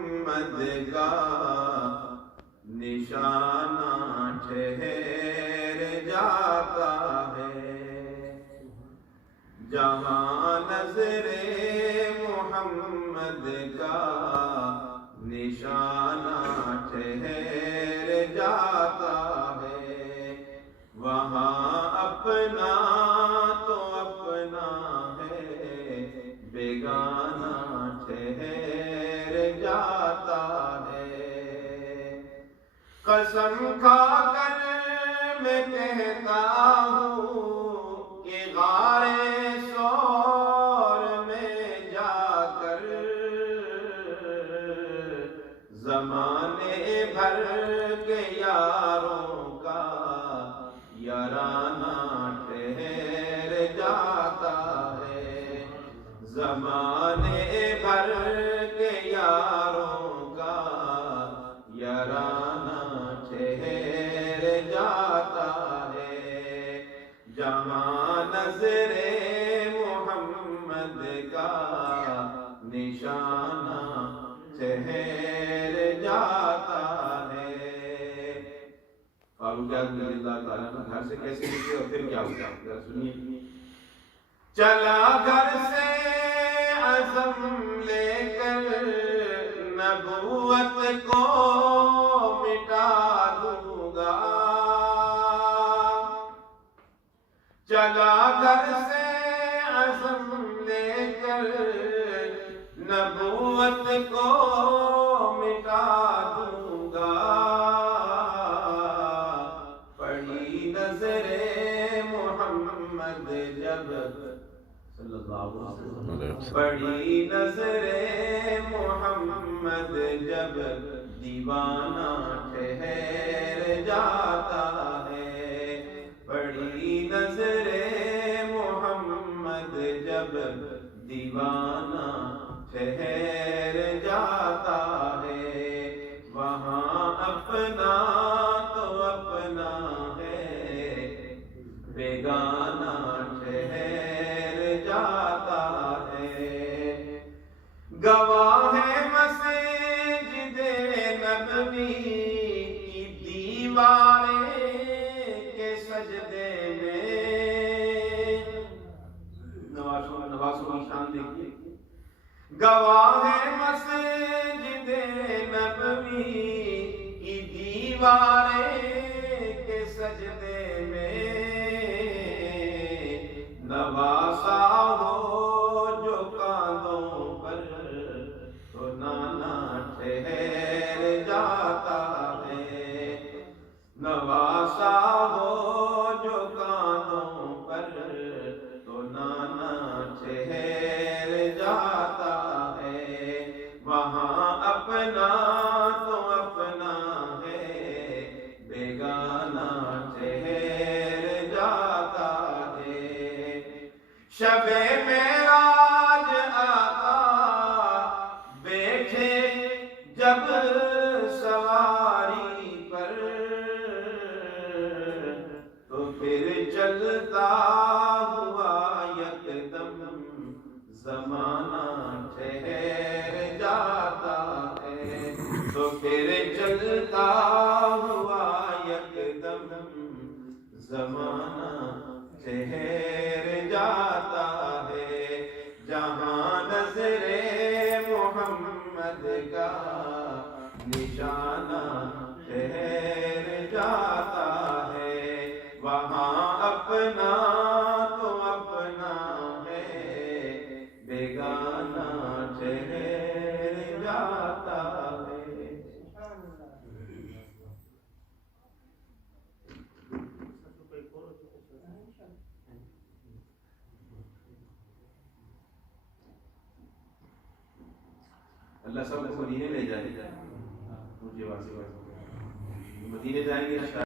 محمد کا نشانہ ٹھہر جاتا ہے، جہاں نظر محمد کا نشانہ ٹھہر جاتا ہے، وہاں اپنا تو اپنا ہے، بیگانہ ٹھہر جاتا ہے۔ قسم کھا کر میں کہتا ہوں کہ غار سور میں جا کر زمانے بھر کے یاروں کا یارانہ ٹھہر جاتا ہے، زمانے بھر کے یاروں کا یارانہ ٹھہر جاتا ہے، جہاں نظر محمد کا نشانہ ٹھہر جاتا ہے۔ فاروق اعظم رضی اللہ تعالیٰ عنہ گھر سے کیسے نکلے اور پھر کیا ہوا ذرا سنیے۔ چلا گھر سے عزم لے کر نبوت کو مٹا دوں گا، چلا گھر سے عزم لے کر نبوت کو مٹا دوں گا، پڑی نظر محمد جب صلی اللہ علیہ وسلم، پڑی نظر محمد جب دیوانہ ٹھہر جاتا ہے، پڑی نظر محمد جب دیوانہ ٹھہر جاتا ہے، وہاں اپنا تو اپنا ہے، بیگانہ ٹھہر جاتا ہے، گواہ ہے مسجد نبوی کی دیواریں کے سجدے میں، نواز کی شان دیکھیے، گواہ ہے مسجد نبوی کی دیواریں کے سجدے میں، نواسا ہو جو کاندھوں پر تو نانا ٹھہر جاتا ہے، نواسا ہو جو کاندھوں پر تو نانا ٹھہر جاتا ہے، وہاں اپنا تو اپنا ہے، بیگانہ ٹھہر جاتا ہے، شب معراج آقا بیٹھے جب سواری پر تو پھر چلتا ہوا یکدم زمانہ ٹھہر جاتا ہے، تو پھر چلتا ہوا یکدم زمانہ ٹھہر جاتا ہے، جہاں نظر محمد کا نشانہ ٹھہر جاتا ہے، وہاں اپنا تو اپنا ہے، بیگانہ ٹھہر جاتا ہے۔ اللہ سب کو مدینے لے جائے، مجھے مدینے جائیں گے۔